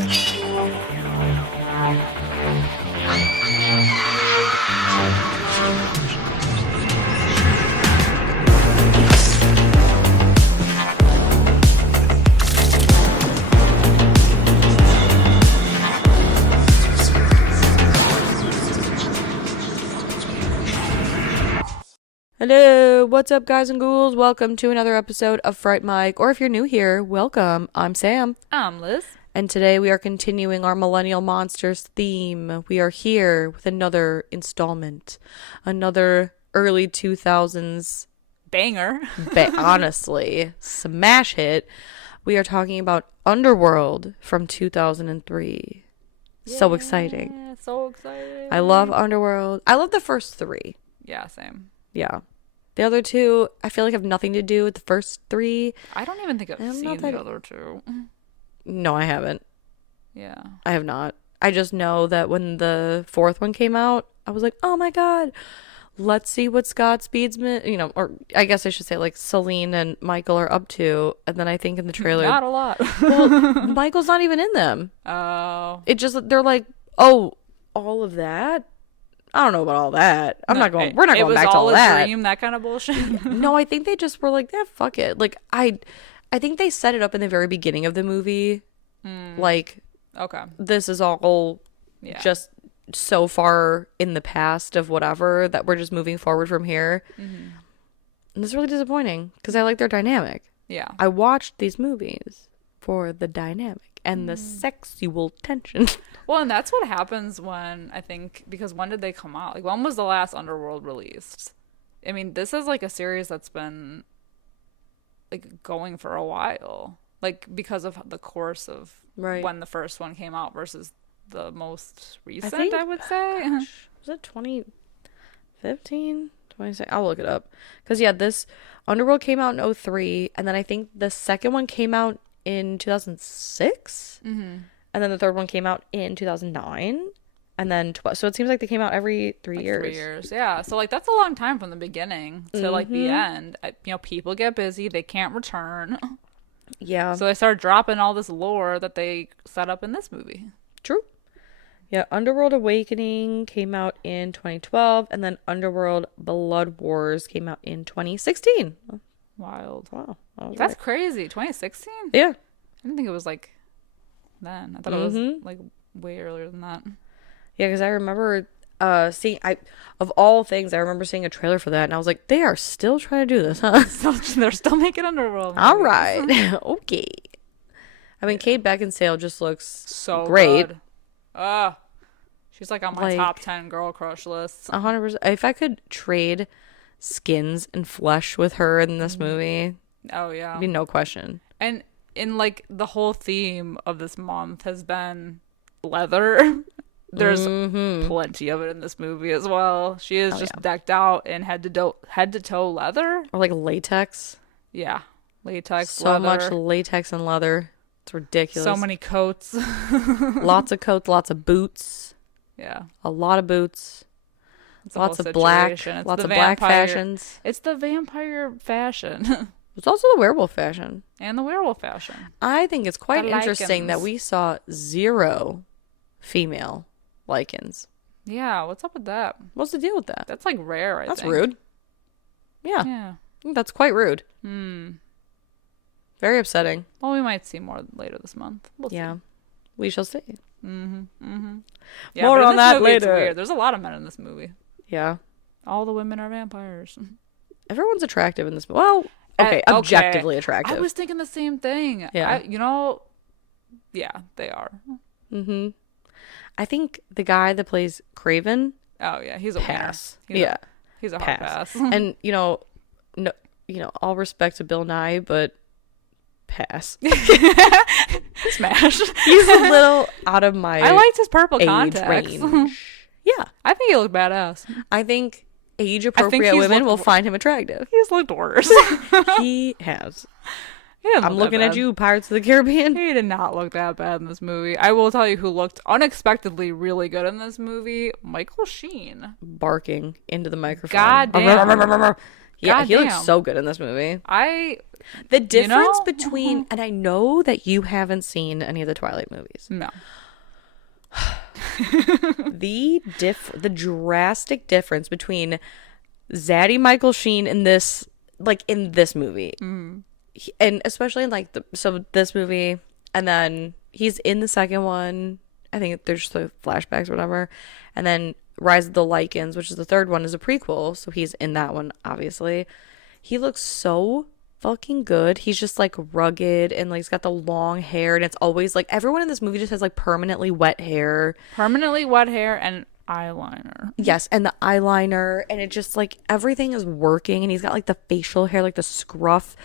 Hello, what's up guys and ghouls? Welcome to another episode of Fright Mic, or if you're new here, welcome. I'm Sam. I'm Liz. And today we are continuing our Millennial Monsters theme. We are here with another installment, another early 2000s banger. Honestly, smash hit. We are talking about Underworld from 2003. Yeah, so exciting. So exciting. I love Underworld. I love the first three. Yeah, same. Yeah. The other two, I feel like have nothing to do with the first three. I don't even think I've seen the other two. No, I haven't. Yeah. I have not. I just know that when the fourth one came out, I was like, oh my God, let's see what Scott Speedsman, or I guess I should say like Celine and Michael are up to. And then I think in the trailer. Not a lot. Well, Michael's not even in them. Oh. It just, they're like, oh, all of that? I don't know about all that. We're not going back to all that. It was all a dream, that kind of bullshit. No, I think they just were like, yeah, fuck it. Like, I think they set it up in the very beginning of the movie. Like, okay, this is all just so far in the past of whatever that we're just moving forward from here. Mm-hmm. And it's really disappointing because I like their dynamic. Yeah. I watched these movies for the dynamic and the sexual tension. Well, and that's what happens when, I think, because when did they come out? Like, when was the last Underworld released? I mean, this is like a series that's been like going for a while. Like, because of the course of when the first one came out versus the most recent, I would say. Gosh, was it 2015? 26? I'll look it up. Because, yeah, this Underworld came out in 2003, and then I think the second one came out in 2006. Mm-hmm. And then the third one came out in 2009. And then, so it seems like they came out every 3 years. 3 years, yeah. So, like, that's a long time from the beginning to, like, the end. People get busy. They can't return. Yeah. So they started dropping all this lore that they set up in this movie. True. Yeah, Underworld Awakening came out in 2012, and then Underworld Blood Wars came out in 2016. Wild. Wow. That's crazy. 2016? Yeah. I didn't think it was, like, then. I thought it was, like, way earlier than that. Yeah, because I remember seeing, of all things, I remember seeing a trailer for that, and I was like, they are still trying to do this, huh? They're still making Underworld movies. All right. Okay. I mean, Kate Beckinsale just looks so great. Good. She's like on my top 10 girl crush lists. 100%. If I could trade skins and flesh with her in this movie, oh yeah, it'd be no question. And in like the whole theme of this month has been leather. There's plenty of it in this movie as well. She is decked out in head to toe leather, or like latex. Yeah, latex. So leather. much latex and leather. It's ridiculous. So many coats. Lots of coats, lots of boots. Yeah. A lot of boots. Lots of black. Lots of black fashions. It's the vampire fashion. It's also the werewolf fashion. And the werewolf fashion. I think it's quite interesting that we saw 0 female lycans. Yeah, what's up with that? What's the deal with that? That's like rare, I think. That's rude. Yeah. I think that's quite rude. Very upsetting. Well, we might see more later this month. We'll see. We shall see. Yeah, more on that later. It's weird. There's a lot of men in this movie. Yeah. All the women are vampires. Everyone's attractive in this movie. Well, objectively attractive. I was thinking the same thing. Yeah. Yeah, they are. Mm-hmm. I think the guy that plays Craven. Oh yeah, he's a pass. He's a hard pass. And all respect to Bill Nye, but pass. Smash. He's a little out of my. I liked his purple contacts. Range. Yeah, I think he looked badass. I think age-appropriate women will find him attractive. He's looked worse. He has. I'm looking at you, Pirates of the Caribbean. He did not look that bad in this movie. I will tell you who looked unexpectedly really good in this movie. Michael Sheen. Barking into the microphone. God damn. Yeah, he looks so good in this movie. The difference between, and I know that you haven't seen any of the Twilight movies. No. The drastic difference between Zaddy Michael Sheen in this movie, and especially in this movie, and then he's in the second one. I think there's just like flashbacks or whatever, and then Rise of the Lycans, which is the third one, is a prequel, so he's in that one. Obviously, he looks so fucking good. He's just like rugged and like he's got the long hair, and it's always like everyone in this movie just has like permanently wet hair and eyeliner. Yes, and the eyeliner, and it just like everything is working, and he's got like the facial hair, like the scruff.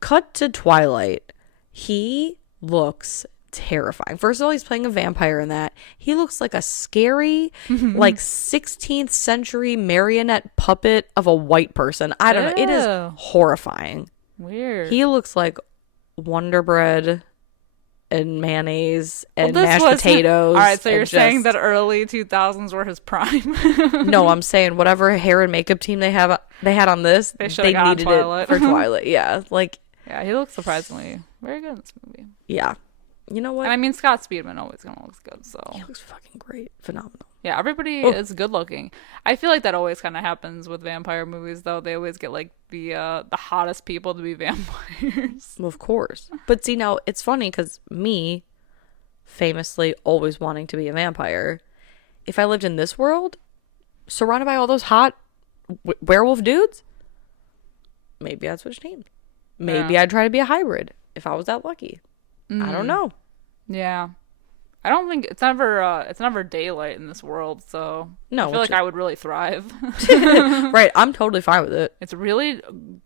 Cut to Twilight. He looks terrifying. First of all, he's playing a vampire in that. He looks like a scary like 16th century marionette puppet of a white person. I don't know. It is horrifying. Weird. He looks like Wonder Bread and mayonnaise and mashed potatoes. All right, so you're saying that early 2000s were his prime? No, I'm saying whatever hair and makeup team they had on this, they needed it for Twilight. Yeah, like yeah, he looks surprisingly very good in this movie. Yeah. You know what? And I mean, Scott Speedman always gonna look good, so he looks fucking great, phenomenal. Yeah, everybody is good looking. I feel like that always kind of happens with vampire movies, though. They always get like the hottest people to be vampires. Well, of course, but see, now it's funny because me, famously always wanting to be a vampire, if I lived in this world, surrounded by all those hot werewolf dudes, maybe I'd switch teams. Maybe I'd try to be a hybrid if I was that lucky. I don't know. Yeah. I don't think it's never daylight in this world, so no, I feel like I would really thrive. Right, I'm totally fine with it. It's really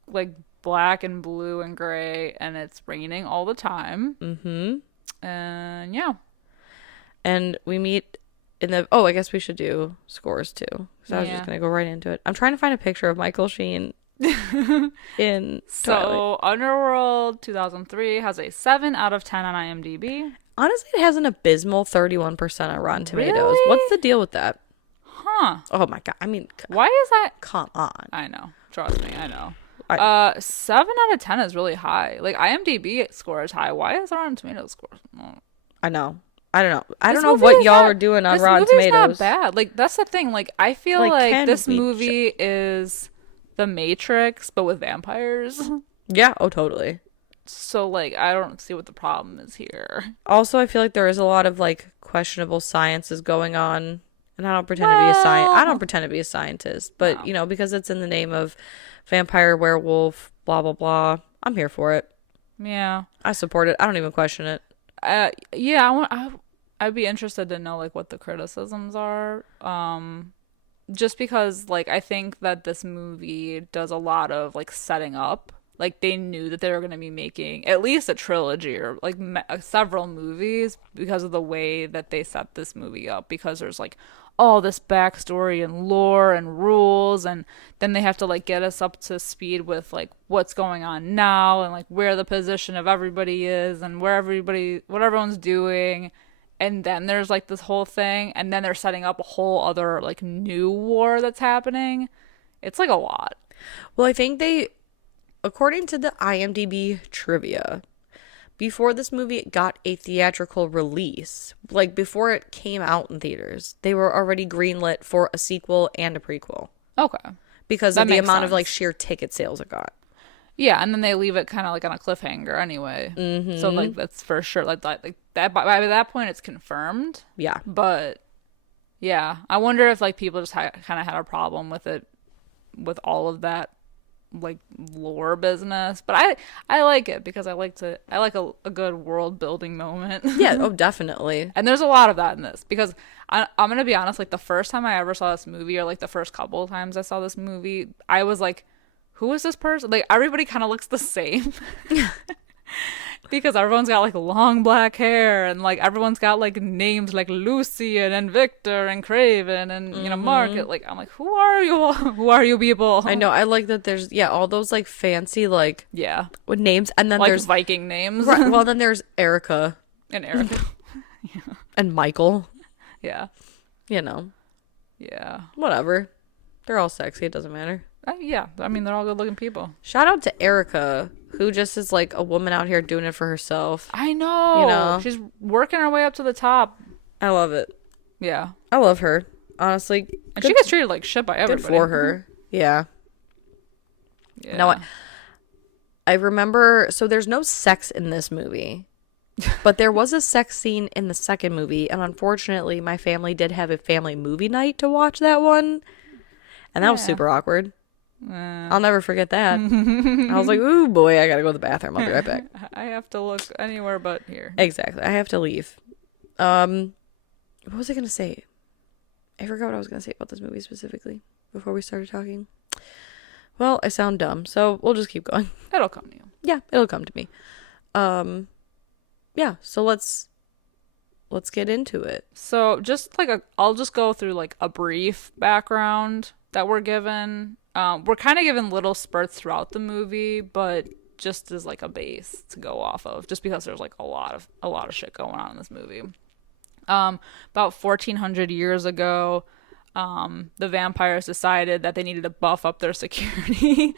like black and blue and gray, and it's raining all the time. Mm-hmm. And yeah. And we meet in the I guess we should do scores too. So I was just gonna go right into it. I'm trying to find a picture of Michael Sheen in so Underworld 2003 has a 7 out of 10 on IMDb. Honestly, it has an abysmal 31% on Rotten Tomatoes. Really? What's the deal with that? Huh. Oh my god. I mean, why is that? Come on. I know. Trust me, I know. 7 out of 10 is really high. Like IMDb score is high. Why is Rotten Tomatoes score? I know. I don't know. I don't know what y'all are doing on Rotten Tomatoes. This movie's not bad. Like that's the thing. Like I feel like this movie is The Matrix, but with vampires. Yeah. Oh, totally. So like I don't see what the problem is here. Also, I feel like there is a lot of like questionable sciences going on, and I don't pretend to be a I don't pretend to be a scientist, but you know, because it's in the name of vampire, werewolf, blah blah blah. I'm here for it. Yeah. I support it. I don't even question it. Yeah, I'd be interested to know like what the criticisms are. Just because like I think that this movie does a lot of like setting up. Like they knew that they were going to be making at least a trilogy or like several movies because of the way that they set this movie up, because there's like all this backstory and lore and rules, and then they have to like get us up to speed with like what's going on now and like where the position of everybody is and what everyone's doing. And then there's like this whole thing, and then they're setting up a whole other like new war that's happening. It's like a lot. Well, I think according to the IMDb trivia, before this movie got a theatrical release, like before it came out in theaters, they were already greenlit for a sequel and a prequel. Okay. Because of the amount of like sheer ticket sales it got. Yeah, and then they leave it kind of like on a cliffhanger anyway. Mm-hmm. So like that's for sure. Like that by that point it's confirmed. Yeah. But yeah, I wonder if like people just kind of had a problem with it, with all of that like lore business. But I like it because I like a good world building moment. Yeah. Oh, definitely. And there's a lot of that in this, because I'm gonna be honest. Like the first time I ever saw this movie, or like the first couple of times I saw this movie, I was like, who is this person? Like everybody kind of looks the same. Because everyone's got like long black hair, and like everyone's got like names like Lucian and Victor and Craven and you know Mark. Like I'm like, who are you? Who are you people? I know. I like that. There's all those like fancy like with names, and then like there's Viking names. Right, well, then there's Erica yeah. and Michael. Yeah. You know. Yeah. Whatever. They're all sexy. It doesn't matter. Yeah, I mean, they're all good-looking people. Shout out to Erica, who just is like a woman out here doing it for herself. I know. You know? She's working her way up to the top. I love it. Yeah. I love her, honestly. And she gets treated like shit by everybody. Good for her. Yeah. Yeah. No, I remember, so there's no sex in this movie, but there was a sex scene in the second movie, and unfortunately, my family did have a family movie night to watch that one, and that was super awkward. I'll never forget that. I was like, ooh, boy, I gotta go to the bathroom. I'll be right back. I have to look anywhere but here. Exactly. I have to leave. What was I gonna say? I forgot what I was gonna say about this movie specifically before we started talking. Well, I sound dumb, so we'll just keep going. It'll come to you. Yeah, it'll come to me. Yeah, so let's get into it. So just like I'll just go through like a brief background that we're given. We're kind of given little spurts throughout the movie, but just as like a base to go off of, just because there's like a lot of shit going on in this movie. About 1400 years ago, the vampires decided that they needed to buff up their security.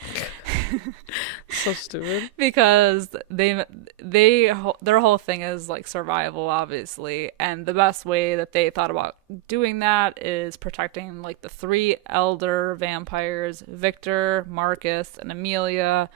So stupid. Because their whole thing is like survival, obviously, and the best way that they thought about doing that is protecting like the three elder vampires, Victor, Marcus, and Amelia.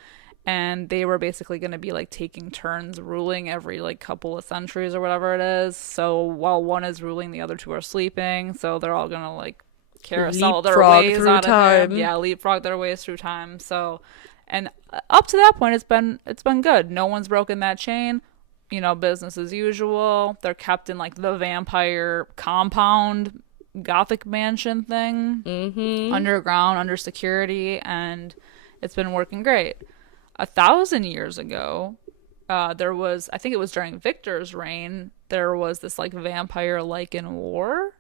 And they were basically going to be like taking turns ruling every like couple of centuries or whatever it is. So while one is ruling, the other two are sleeping. So they're all going to like carousel their ways out of time. Yeah, leapfrog their ways through time. So, and up to that point, it's been good. No one's broken that chain. You know, business as usual. They're kept in like the vampire compound, Gothic mansion thing, underground, under security, and it's been working great. 1,000 years ago, there was, I think it was during Victor's reign, there was this like vampire lycan war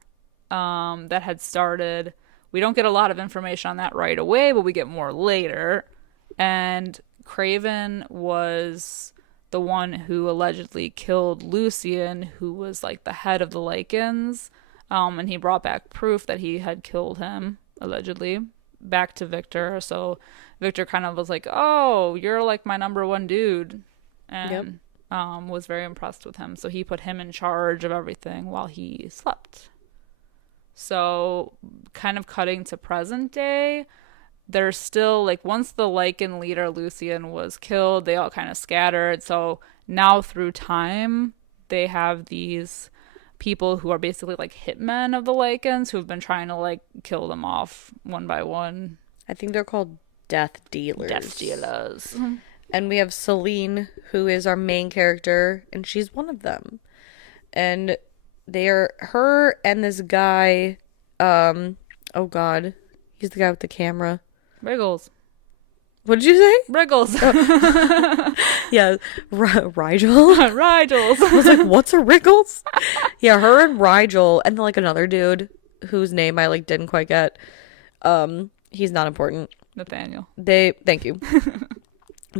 that had started. We don't get a lot of information on that right away, but we get more later. And Craven was the one who allegedly killed Lucian, who was like the head of the lycans, and he brought back proof that he had killed him, allegedly, back to Victor. So Victor kind of was like, oh, you're like my number one dude, and was very impressed with him. So he put him in charge of everything while he slept. So kind of cutting to present day, there's still like, once the lycan leader Lucian was killed, they all kind of scattered. So now through time, they have these people who are basically like hitmen of the lycans who have been trying to like kill them off one by one. I think they're called death dealers. Death dealers. And we have Celine, who is our main character, and she's one of them. And her and this guy, oh god, he's the guy with the camera. Wriggles. What did you say? Wriggles. Yeah, Rigel. Rigels. I was like, what's a Wriggles? Yeah, her and Rigel, and then like another dude whose name I like didn't quite get. He's not important. Nathaniel. Thank you.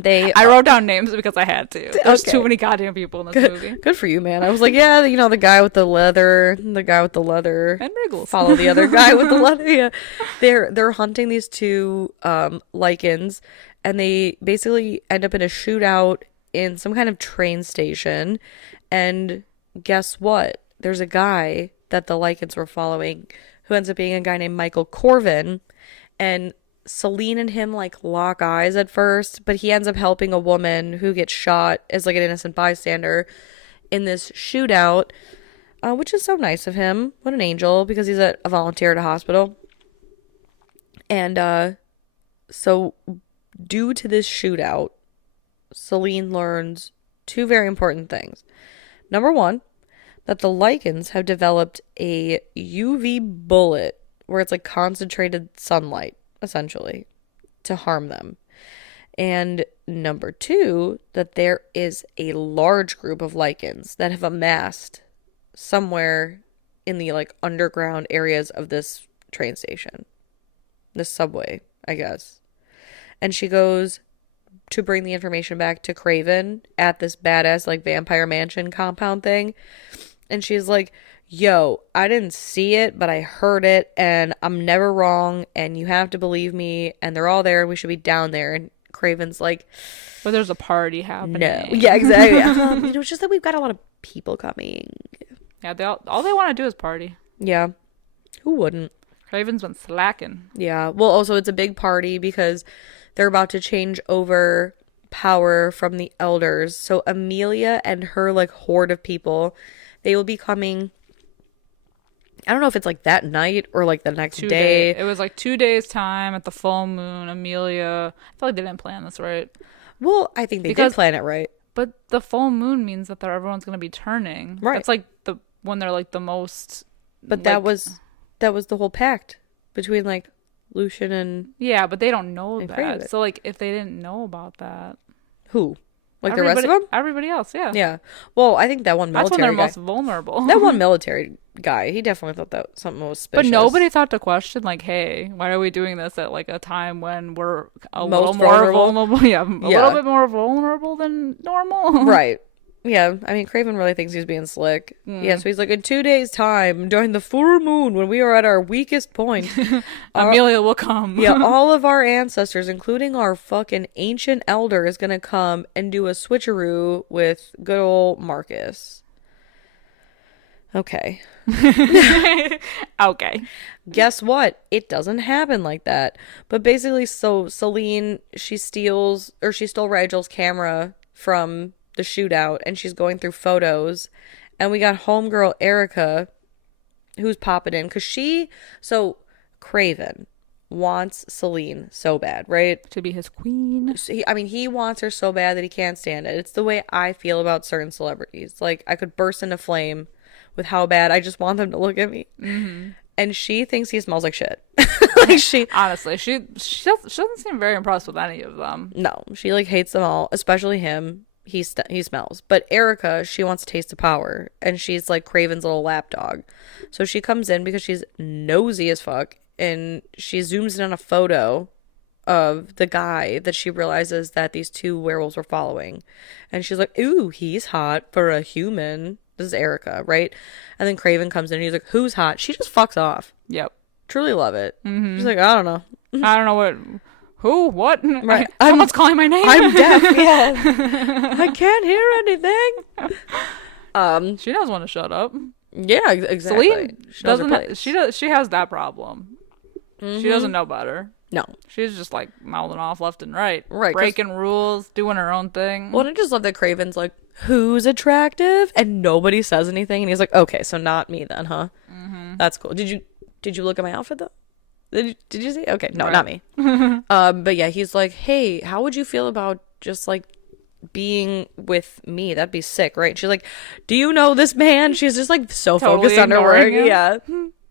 I wrote down names because I had to. There's too many goddamn people in this movie. Good for you, man. I was like, yeah, you know, the guy with the leather, and Wriggles. Follow the other guy with the leather. Yeah, they're hunting these two lycans, and they basically end up in a shootout in some kind of train station. And guess what? There's a guy that the lycans were following who ends up being a guy named Michael Corvin, and Celine and him like lock eyes at first, but he ends up helping a woman who gets shot as like an innocent bystander in this shootout, which is so nice of him. What an angel, because he's a volunteer at a hospital. And so due to this shootout, Celine learns two very important things. Number one, that the lycans have developed a UV bullet where it's like concentrated sunlight, essentially, to harm them. And number two, that there is a large group of lycans that have amassed somewhere in the like underground areas of this train station, this subway, I guess. And she goes to bring the information back to Craven at this badass like vampire mansion compound thing, and she's like, yo, I didn't see it, but I heard it, and I'm never wrong, and you have to believe me, and they're all there, and we should be down there. And Craven's like, but there's a party happening. No. Yeah, exactly. It's just that we've got a lot of people coming. Yeah, all they want to do is party. Yeah. Who wouldn't? Craven's been slacking. Yeah. Well, also, it's a big party because they're about to change over power from the elders. So Amelia and her, like, horde of people, they will be coming. I don't know if it's, like, that night or, like, the next day. It was, like, 2 days' time at the full moon. Amelia. I feel like they didn't plan this right. Well, I think they did plan it right. But the full moon means that everyone's going to be turning. Right. That's, like, when they're, like, the most... But that was the whole pact between, like, Lucian and... Yeah, but they don't know that. So, like, if they didn't know about that... Who? Like the rest of them? Everybody else, yeah. Yeah. Well, I think that one military That's when they're guy, most vulnerable. That one military guy, he definitely thought that something was suspicious. But nobody thought to question, like, hey, why are we doing this at, like, a time when we're a most little more vulnerable? Yeah, a little bit more vulnerable than normal. Right. Yeah, I mean, Craven really thinks he's being slick. Yeah, so he's like, in 2 days' time, during the full moon, when we are at our weakest point, Amelia will come. Yeah, all of our ancestors, including our fucking ancient elder, is gonna come and do a switcheroo with good old Marcus. Okay. Okay. Guess what? It doesn't happen like that. But basically, so Celine, she stole Rigel's camera from the shootout, and she's going through photos, and we got homegirl Erica who's popping in because Craven wants Celine so bad, right? To be his queen. He wants her so bad that he can't stand it. It's the way I feel about certain celebrities. Like, I could burst into flame with how bad I just want them to look at me. Mm-hmm. And she thinks he smells like shit. Honestly, she doesn't seem very impressed with any of them. No, she like hates them all, especially him. He smells. But Erica, she wants a taste of power, and she's like Craven's little lapdog. So she comes in because she's nosy as fuck, and she zooms in on a photo of the guy that she realizes that these two werewolves were following. And she's like, ooh, he's hot for a human. This is Erica, right? And then Craven comes in and he's like, who's hot? She just fucks off. Yep. Truly love it. Mm-hmm. She's like, I don't know. I don't know what... Who? What? Right. Someone's calling my name. I'm deaf. Yeah. I can't hear anything. She doesn't want to shut up. Yeah, exactly. Celine she has that problem. Mm-hmm. She doesn't know better. No. She's just like mouthing off left and right. Right. Breaking rules, doing her own thing. Well, I just love that Craven's like, who's attractive? And nobody says anything. And he's like, okay, so not me then, huh? Mm-hmm. That's cool. Did you look at my outfit though? Did you see? Okay, no, not me. But yeah, he's like, hey, how would you feel about just like being with me? That'd be sick, right? She's like, do you know this man? She's just like so totally focused on her work. Yeah.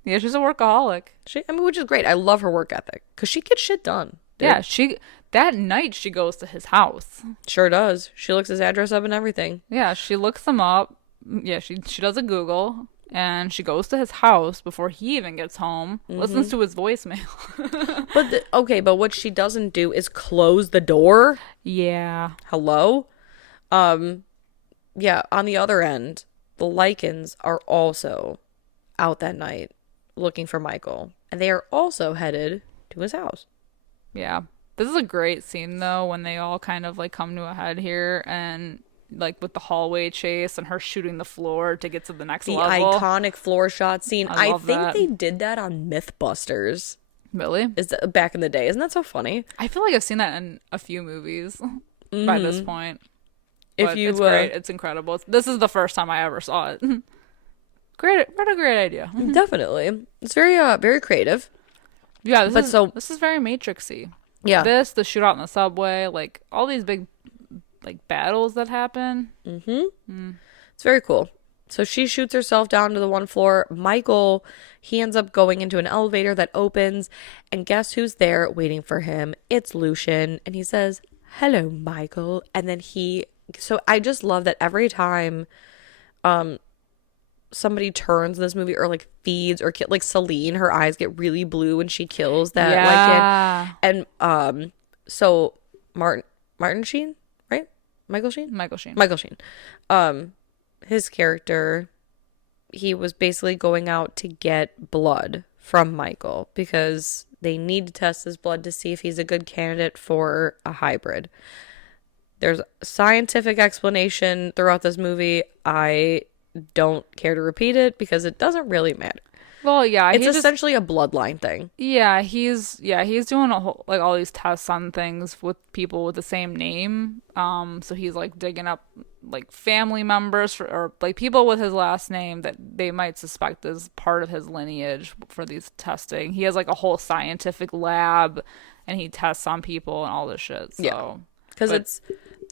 Yeah, she's a workaholic. Which is great. I love her work ethic because she gets shit done. Dude. Yeah, that night she goes to his house. Sure does. She looks his address up and everything. Yeah, she looks him up. Yeah, she does a Google. And she goes to his house before he even gets home, listens to his voicemail. But what she doesn't do is close the door. Yeah. Hello? Yeah, on the other end, the lycans are also out that night looking for Michael. And they are also headed to his house. Yeah. This is a great scene, though, when they all kind of, like, come to a head here and... like with the hallway chase and her shooting the floor to get to the next level. The iconic floor shot scene. I think that. They did that on Mythbusters. Really? Back in the day. Isn't that so funny? I feel like I've seen that in a few movies by this point. It's great. It's incredible. This is the first time I ever saw it. Great. What a great idea. Definitely. It's very very creative. Yeah, this is very Matrixy. Yeah. The shootout in the subway, like all these big like battles that happen. It's very cool. So she shoots herself down to the one floor. Michael, he ends up going into an elevator that opens, and guess who's there waiting for him? It's Lucian, and he says, hello, Michael. And then so I just love that every time somebody turns in this movie or like feeds or like Celine, her eyes get really blue when she kills that lycan. And so Martin Sheen, right? Michael Sheen. His character, he was basically going out to get blood from Michael because they need to test his blood to see if he's a good candidate for a hybrid. There's scientific explanation throughout this movie. I don't care to repeat it because it doesn't really matter. Well, yeah, it's essentially a bloodline thing. Yeah, he's doing a whole, like, all these tests on things with people with the same name. So he's like digging up like family members or like people with his last name that they might suspect is part of his lineage for these testing. He has like a whole scientific lab, and he tests on people and all this shit. So yeah, because it's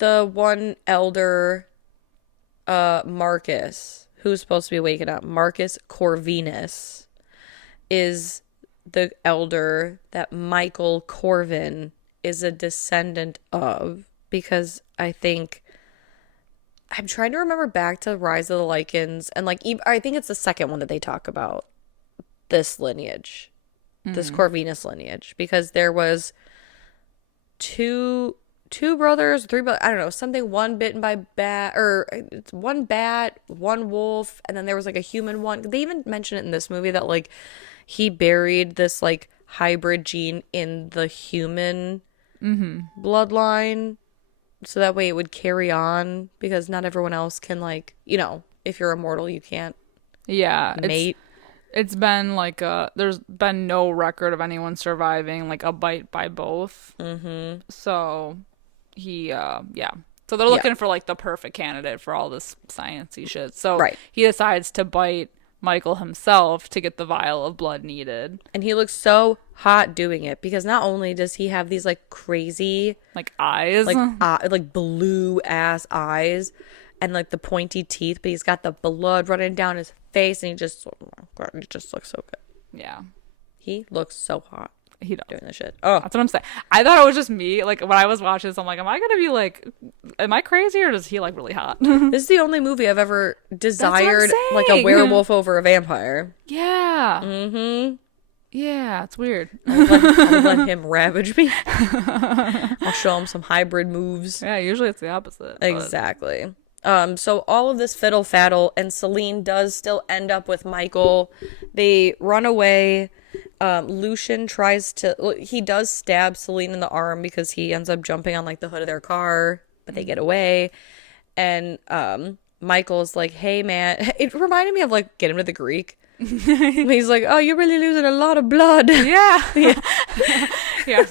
the one elder, Marcus, who's supposed to be waking up. Marcus Corvinus is the elder that Michael Corvin is a descendant of, because I think I'm trying to remember back to Rise of the Lycans, and like I think it's the second one that they talk about this lineage, this Corvinus lineage, because there was two brothers, three brothers, I don't know, something, one bitten by bat, or one bat, one wolf, and then there was like a human one. They even mention it in this movie that like he buried this like hybrid gene in the human bloodline, so that way it would carry on, because not everyone else can, like, you know, if you're immortal you can't mate. It's been like there's been no record of anyone surviving like a bite by both. So he so they're looking for like the perfect candidate for all this sciencey shit. So he decides to bite Michael himself to get the vial of blood needed, and he looks so hot doing it, because not only does he have these like crazy like eyes, like blue ass eyes, and like the pointy teeth, but he's got the blood running down his face, and he just looks so good. Yeah, he looks so hot. He does. Doing this shit. Oh, that's what I'm saying. I thought it was just me. Like when I was watching this, I'm like, am I gonna be like, am I crazy, or does he like really hot? This is the only movie I've ever desired like a werewolf over a vampire. Yeah. Yeah, it's weird. I'll let him ravage me. I'll show him some hybrid moves. Yeah, usually it's the opposite. Exactly. So all of this fiddle faddle, and Celine does still end up with Michael. They run away. Lucian he does stab Celine in the arm because he ends up jumping on like the hood of their car, but they get away. And Michael's like, hey man, it reminded me of like Get Him to the Greek. He's like, oh, you're really losing a lot of blood. Yeah. You're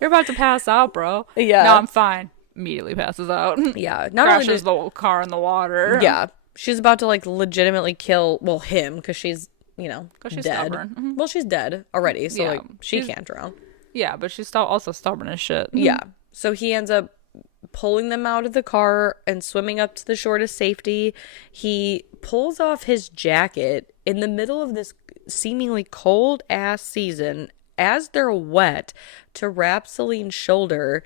about to pass out, bro. Yeah. No, I'm fine. Immediately passes out. Yeah. Crashes the car in the water. Yeah. She's about to like legitimately kill him, because she's, you know, she's dead. Stubborn. Well, she's dead already, so like she can't drown. Yeah, but she's also stubborn as shit. Yeah. So he ends up pulling them out of the car and swimming up to the shore to safety. He pulls off his jacket in the middle of this seemingly cold ass season as they're wet to wrap Celine's shoulder,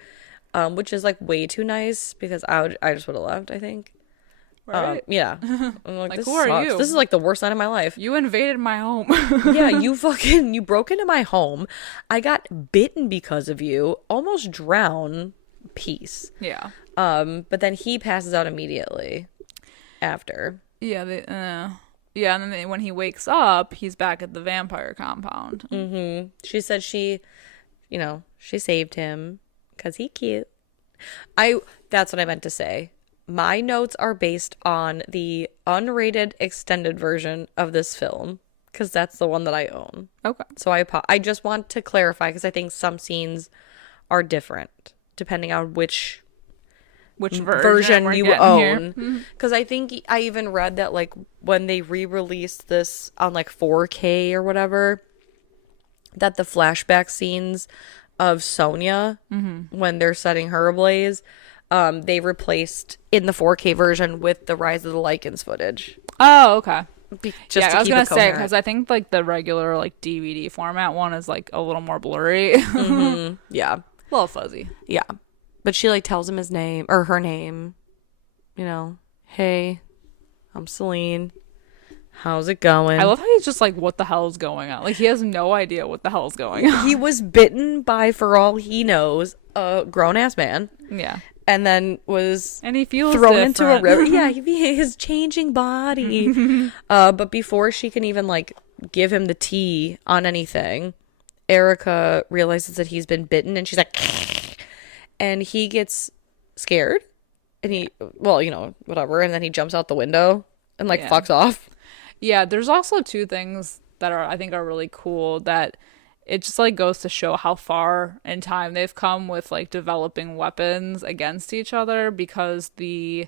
which is like way too nice, because I just would have left, I think. Right? Yeah. I'm like, this who sucks. are you? This is like the worst night of my life. You invaded my home. Yeah, you broke into my home. I got bitten because of you. Almost drowned. Peace. Yeah. But then he passes out immediately after. Yeah. And then when he wakes up, he's back at the vampire compound. She said she saved him because he cute. That's what I meant to say. My notes are based on the unrated extended version of this film, because that's the one that I own. Okay. So I just want to clarify, because I think some scenes are different depending on which version you own. Because I think I even read that like when they re-released this on like 4K or whatever, that the flashback scenes of Sonia when they're setting her ablaze, they replaced in the 4K version with the Rise of the Lycans footage. Oh, okay. I was gonna say, because I think like the regular like DVD format one is like a little more blurry. Yeah, a little fuzzy. Yeah, but she like tells him his name or her name. You know, hey, I'm Celine. How's it going? I love how he's just like, what the hell is going on? Like he has no idea what the hell is going on. He was bitten by, for all he knows, a grown ass man. Yeah. and then was and he feels thrown different. into a river. Yeah, his changing body. But before she can even like give him the tea on anything, Erica realizes that he's been bitten, and she's like, and he gets scared, and he, well, you know, whatever, and then he jumps out the window and like fucks off. Yeah, there's also two things that I think are really cool, that it just like goes to show how far in time they've come with like developing weapons against each other, because the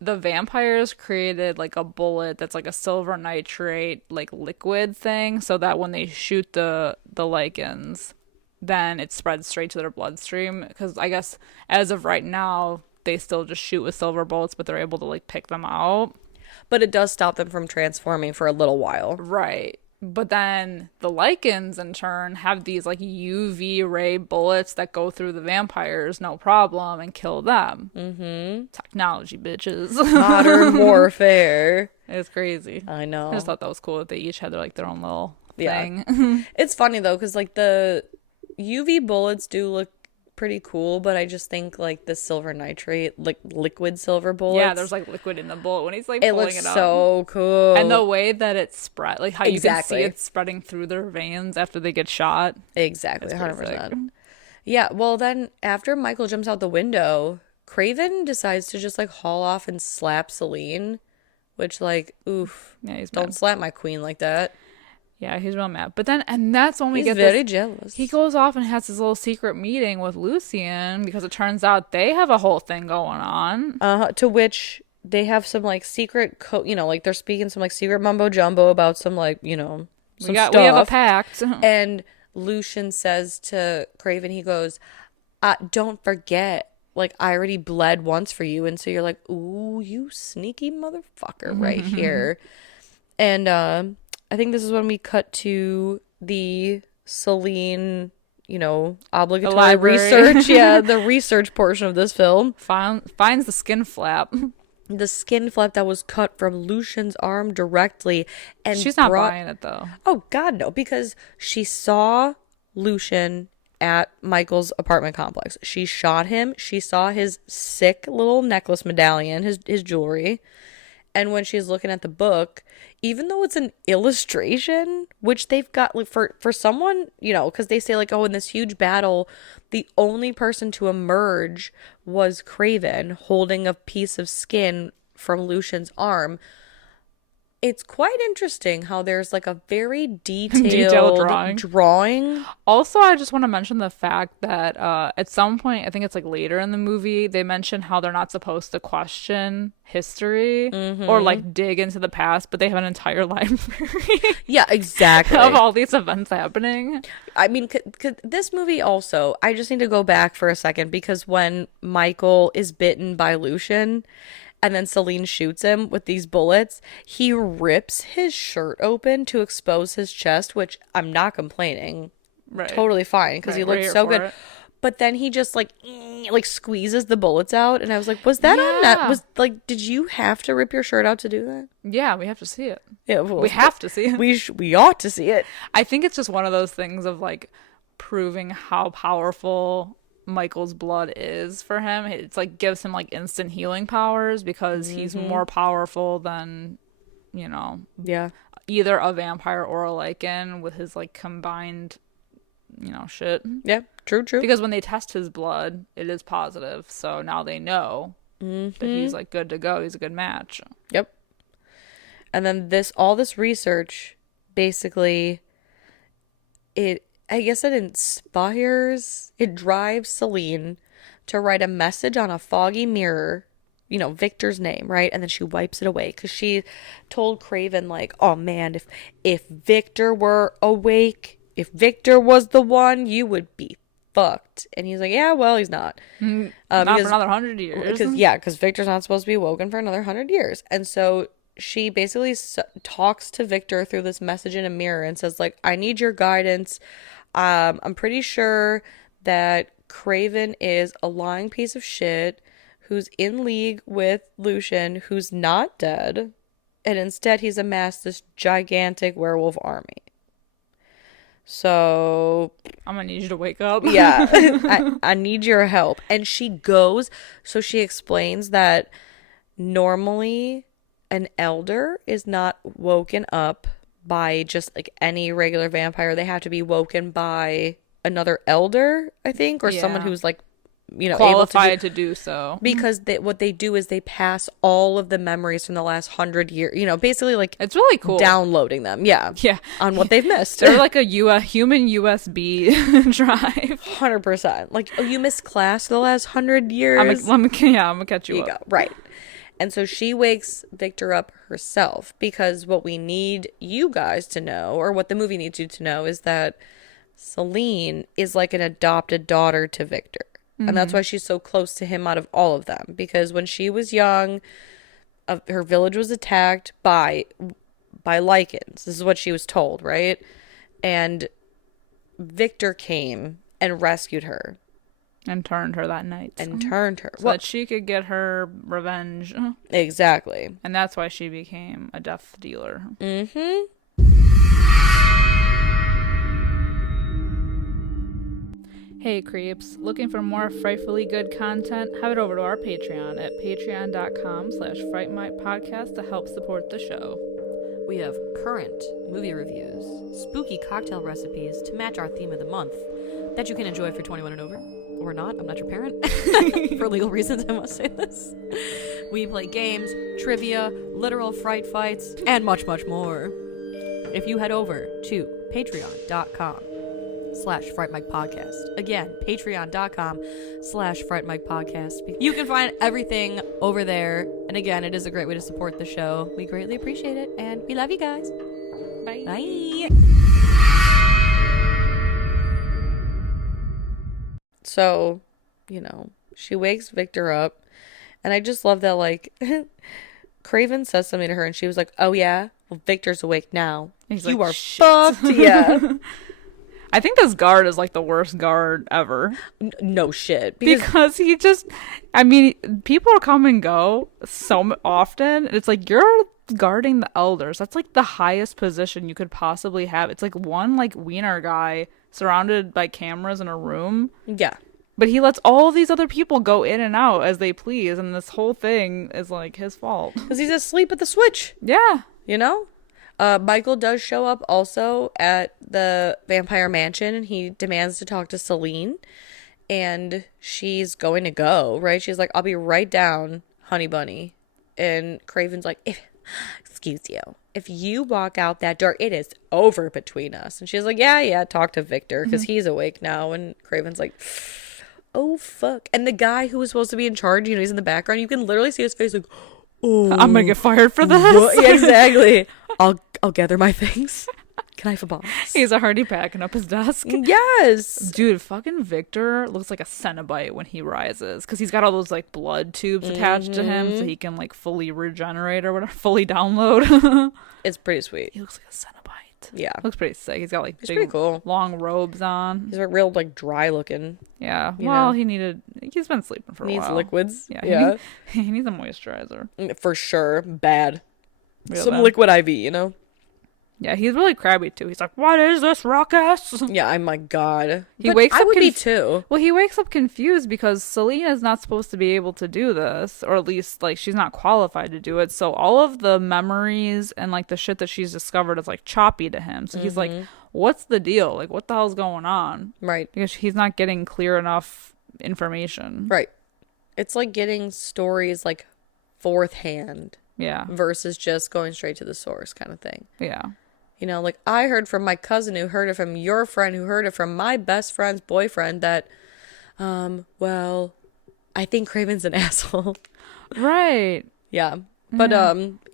vampires created like a bullet that's like a silver nitrate like liquid thing, so that when they shoot the lycans, then it spreads straight to their bloodstream, because I guess as of right now they still just shoot with silver bullets, but they're able to like pick them out. But it does stop them from transforming for a little while. Right. But then the lycans, in turn, have these like UV ray bullets that go through the vampires no problem and kill them. Mm-hmm. Technology, bitches. Modern warfare. It's crazy. I know. I just thought that was cool that they each had like their own little thing. It's funny though, because like the UV bullets do look pretty cool, but I just think like the silver nitrate, like liquid silver bullets. Yeah, there's like liquid in the bullet when he's like pulling it up. It looks so cool. And the way that it's spread, like how you can see it spreading through their veins after they get shot. Exactly, 100%. Yeah, well then after Michael jumps out the window, Craven decides to just like haul off and slap Celine, which like, oof. Yeah, he's don't mad. slap my queen like that. Yeah, he's real mad. But then, and that's when we he's get very jealous. He goes off and has his little secret meeting with Lucien, because it turns out they have a whole thing going on. To which they have some like secret you know, like they're speaking some like secret mumbo jumbo about some like, you know, some stuff. We have a pact. And Lucien says to Craven, he goes, don't forget, like I already bled once for you. And so you're like, ooh, you sneaky motherfucker right here. And I think this is when we cut to the Celine, you know, obligatory research. Yeah, the research portion of this film. Finds the skin flap. The skin flap that was cut from Lucien's arm directly. And she's not buying it, though. Oh, God, no. Because she saw Lucien at Michael's apartment complex. She shot him. She saw his sick little necklace medallion, his jewelry. And when she's looking at the book, even though it's an illustration, which they've got like, for someone, you know, because they say like, oh, in this huge battle, the only person to emerge was Craven holding a piece of skin from Lucien's arm. It's quite interesting how there's like a very detailed drawing. Also, I just want to mention the fact that at some point, I think it's like later in the movie, they mention how they're not supposed to question history or like dig into the past, but they have an entire library. Yeah, exactly. Of all these events happening. I mean, this movie also, I just need to go back for a second, because when Michael is bitten by Lucien, and then Celine shoots him with these bullets, he rips his shirt open to expose his chest, which I'm not complaining. Right. Totally fine, because he looked so good. But then he just like squeezes the bullets out, and I was like, was that on that? Was like, did you have to rip your shirt out to do that? Yeah, we have to see it. Yeah, well, we have to see it. We ought to see it. I think it's just one of those things of like proving how powerful Michael's blood is for him. It's like gives him like instant healing powers, because he's more powerful than, you know, either a vampire or a lycan with his like combined, you know, shit. Yeah, true. Because when they test his blood, it is positive, so now they know that he's like good to go. He's a good match. Yep. And then all this research, basically, I guess it drives Celine to write a message on a foggy mirror, you know, Victor's name, right? And then she wipes it away, because she told Craven, like, oh man, if Victor were awake, if Victor was the one, you would be fucked. And he's like, yeah, well, he's not. Not for another 100 years. Because Victor's not supposed to be woken for another 100 years. And so she basically talks to Victor through this message in a mirror and says, like, I need your guidance. I'm pretty sure that Craven is a lying piece of shit who's in league with Lucien, who's not dead, and instead he's amassed this gigantic werewolf army. So I'm gonna need you to wake up. Yeah. I need your help. And she goes, so she explains that normally an elder is not woken up by just like any regular vampire. They have to be woken by another elder, I think, or someone who's like, qualified able to do so. Because what they do is they pass all of the memories from the last 100 years, basically like it's really cool downloading them. Yeah. On what they've missed. They're like a human USB drive. 100%. Like, oh, you missed class the last 100 years. I'm gonna catch you up. Go. Right. And so she wakes Victor up herself, because what we need you guys to know, or what the movie needs you to know, is that Celine is like an adopted daughter to Victor. Mm-hmm. And that's why she's so close to him out of all of them. Because when she was young, her village was attacked by lycans. This is what she was told, right? And Victor came and rescued her. And turned her that night. And turned her. So that she could get her revenge. Exactly. And that's why she became a death dealer. Mm-hmm. Hey creeps, looking for more frightfully good content? Head over to our Patreon at patreon.com/Fright Mic podcast to help support the show. We have current movie reviews, spooky cocktail recipes to match our theme of the month that you can enjoy if you're 21 and over. Or not, I'm not your parent. For legal reasons, I must say this. We play games, trivia, literal fright fights, and much, much more. If you head over to patreon.com/Fright Mic podcast. Again, patreon.com/Fright Mic podcast. You can find everything over there. And again, it is a great way to support the show. We greatly appreciate it, and we love you guys. Bye. Bye. So, she wakes Victor up, and I just love that, like, Craven says something to her, and she was like, oh, yeah? Well, Victor's awake now. He's you like, are shit. fucked. Yeah. I think this guard is, like, the worst guard ever. No shit. Because he just, people come and go so often. It's like, you're guarding the elders. That's, like, the highest position you could possibly have. It's, like, one, like, wiener guy surrounded by cameras in a room. Yeah. But he lets all these other people go in and out as they please, and this whole thing is, like, his fault. Because he's asleep at the switch. Yeah. Michael does show up also at the vampire mansion, and he demands to talk to Celine, and she's going to go, right? She's like, I'll be right down, honey bunny. And Craven's like, excuse you. If you walk out that door, it is over between us. And she's like, yeah, talk to Victor, because he's awake now. And Craven's like, oh, fuck. And the guy who was supposed to be in charge, he's in the background. You can literally see his face like, oh. I'm going to get fired for this. Yeah, exactly. I'll gather my things. Can I have a boss? He's already packing up his desk. Yes. Dude, fucking Victor looks like a cenobite when he rises. Because he's got all those, like, blood tubes attached to him so he can, like, fully regenerate or whatever. Fully download. It's pretty sweet. He looks like a cenobite. Yeah. Looks pretty sick. He's got, like, big, pretty cool. long robes on. He's a real, like, dry looking. Yeah. Well, he's been sleeping for a while. Needs liquids. Yeah. He needs a moisturizer. For sure. Bad. Real Some bad. liquid IV, Yeah, he's really crabby too. He's like, "What is this ruckus?" Yeah, oh my god. He wakes up. I would be too. Well, he wakes up confused because Selena is not supposed to be able to do this, or at least like she's not qualified to do it. So all of the memories and like the shit that she's discovered is like choppy to him. So he's like, "What's the deal? Like, what the hell's going on?" Right. Because he's not getting clear enough information. Right. It's like getting stories like fourth hand. Yeah. Versus just going straight to the source kind of thing. Yeah. Like I heard from my cousin who heard it from your friend who heard it from my best friend's boyfriend that, well, I think Craven's an asshole. Right. Yeah. But,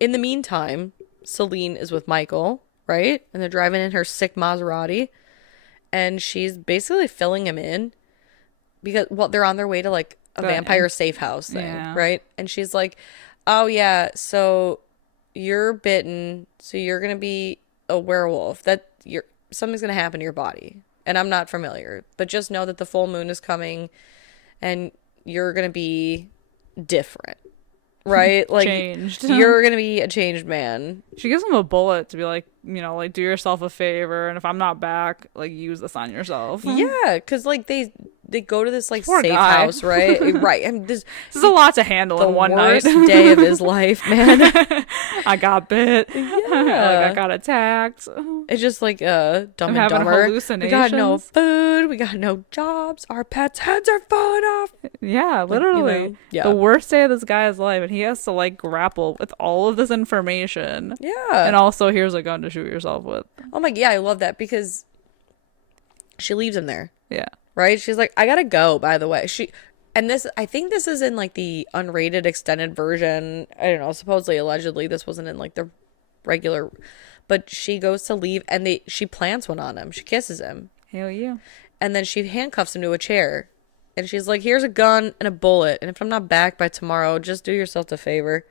in the meantime, Celine is with Michael, right? And they're driving in her sick Maserati. And she's basically filling him in because, well, they're on their way to like a vampire safe house thing, right? And she's like, oh yeah, so you're bitten, so you're going to be a werewolf, something's gonna happen to your body, and I'm not familiar, but just know that the full moon is coming and you're gonna be different. right? Like, changed. You're gonna be a changed man. She gives him a bullet to be like, like, do yourself a favor, and if I'm not back, like, use this on yourself. Yeah, because like they go to this like Poor safe guy. house, right? Right. And this is a lot to handle in one night. The worst day of his life, man. I got bit. Yeah. Like, I got attacked. It's just like Dumb I'm and having Dumber. hallucinations. We got no food. We got no jobs. Our pets' heads are falling off. Yeah, literally. Yeah. The worst day of this guy's life, and he has to like grapple with all of this information. Yeah. And also, here's a gun to shoot yourself with. Oh my, yeah, I love that because she leaves him there. Yeah. Right? She's like, I gotta go, by the way. I think this is in like the unrated extended version. I don't know, supposedly, allegedly, this wasn't in like the regular, but she goes to leave and she plants one on him. She kisses him. Hell yeah. And then she handcuffs him to a chair. And she's like, here's a gun and a bullet. And if I'm not back by tomorrow, just do yourself a favor.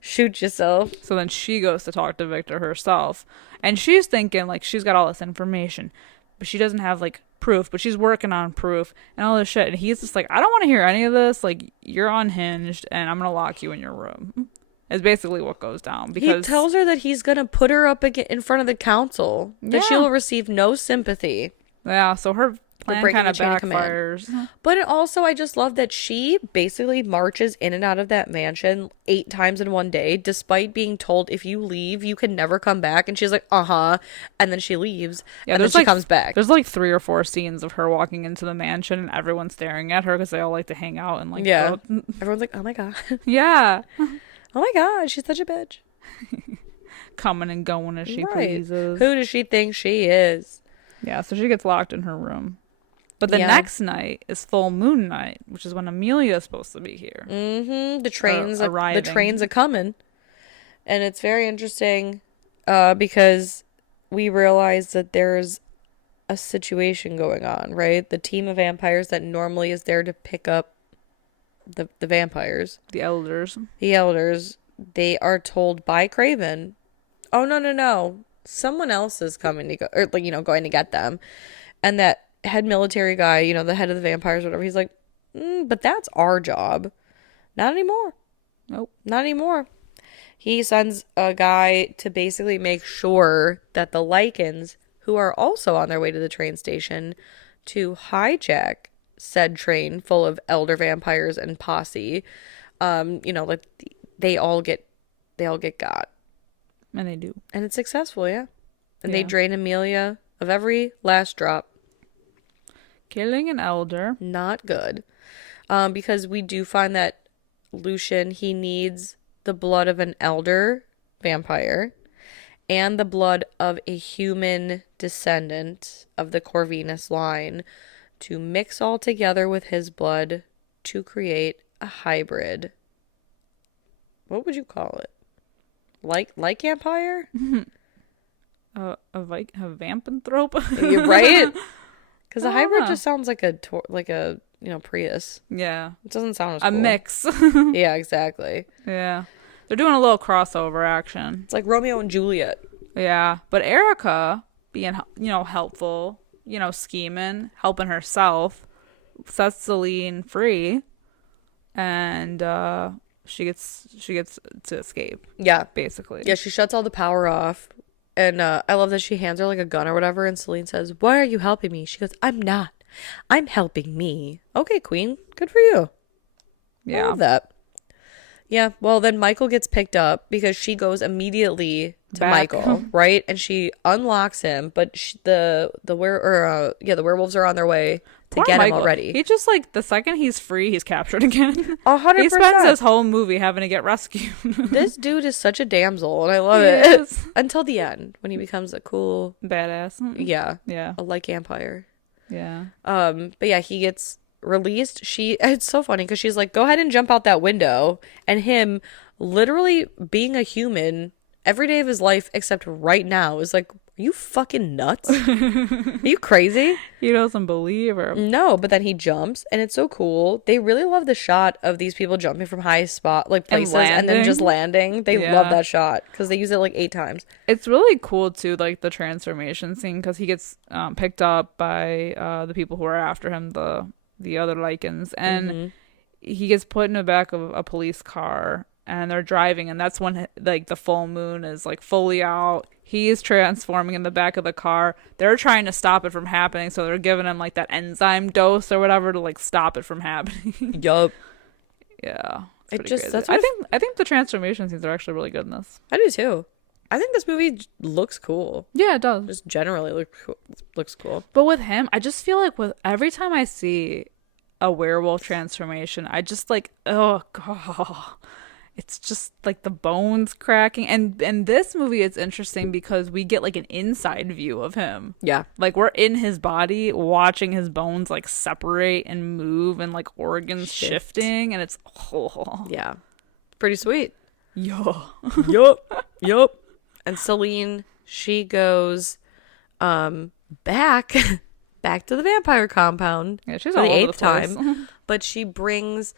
Shoot yourself. So then she goes to talk to Victor herself. And she's thinking, like, she's got all this information. But she doesn't have, like, proof. But she's working on proof and all this shit. And he's just like, I don't want to hear any of this. Like, you're unhinged. And I'm going to lock you in your room. Is basically what goes down. Because he tells her that he's going to put her up in front of the council. That she will receive no sympathy. Yeah, so her plan kind of backfires. But also, I just love that she basically marches in and out of that mansion 8 times in one day, despite being told if you leave, you can never come back. And she's like, and then she leaves. Yeah, and then she comes back. There's like 3 or 4 scenes of her walking into the mansion and everyone staring at her because they all like to hang out and like. Yeah. Everyone's like, oh my God. Yeah. Oh my God, she's such a bitch. Coming and going as she pleases. Who does she think she is? Yeah, so she gets locked in her room. But the next night is full moon night, which is when Amelia is supposed to be here. Mm-hmm. The trains are coming. And it's very interesting because we realize that there's a situation going on, right? The team of vampires that normally is there to pick up the vampires. The elders. They are told by Craven, oh, no. Someone else is coming to go, or like, going to get them. And that head military guy, the head of the vampires, whatever, he's like, but that's our job. Not anymore. Nope. Not anymore. He sends a guy to basically make sure that the lycans, who are also on their way to the train station, to hijack said train full of elder vampires and posse, like they all get got. And they do. And it's successful, yeah. And they drain Amelia of every last drop. Killing an elder. Not good. Because we do find that Lucian, he needs the blood of an elder vampire and the blood of a human descendant of the Corvinus line to mix all together with his blood to create a hybrid. What would you call it? Like vampire? A vampanthrope? You're right? Because a hybrid just sounds like a Prius. Yeah. It doesn't sound as cool. A mix. Yeah, exactly. Yeah. They're doing a little crossover action. It's like Romeo and Juliet. Yeah. But Erica, being, helpful, scheming, helping herself, sets Celine free. And, she gets to escape. Yeah. Basically. Yeah, she shuts all the power off. And I love that she hands her like a gun or whatever. And Celine says, why are you helping me? She goes, I'm not. I'm helping me. Okay, queen. Good for you. Yeah. I love that. Yeah. Well, then Michael gets picked up because she goes immediately to Michael, right? And she unlocks him. But the werewolves are on their way to get him already. He just the second he's free, he's captured again. 100%. He spends his whole movie having to get rescued. This dude is such a damsel, and I love it. Until the end, when he becomes a cool badass. Yeah. A lycan. Yeah. But yeah, he gets released. It's so funny because she's like, go ahead and jump out that window, and him literally being a human every day of his life except right now is like, are you fucking nuts? Are you crazy? He doesn't believe her. No, but then he jumps, and it's so cool. They really love the shot of these people jumping from high places and then just landing. They love that shot because they use it 8 times. It's really cool too, the transformation scene, because he gets picked up by the people who are after him, the other lycans, and he gets put in the back of a police car and they're driving, and that's when like the full moon is like fully out. He's transforming in the back of the car. They're trying to stop it from happening, so they're giving him like that enzyme dose or whatever to like stop it from happening. Yup. Yeah. It just crazy. I think the transformation scenes are actually really good in this. I do too. I think this movie looks cool. Yeah, it does. Just generally looks cool. But with him, I just feel like with every time I see a werewolf transformation, I just like, oh god, it's just like the bones cracking. And this movie is interesting because we get like an inside view of him. Yeah, like we're in his body watching his bones like separate and move and like organs shifting, and it's yeah, pretty sweet. Yup. And Celine, she goes back to the vampire compound. Yeah, she's for all the over 8th the place. time. But she brings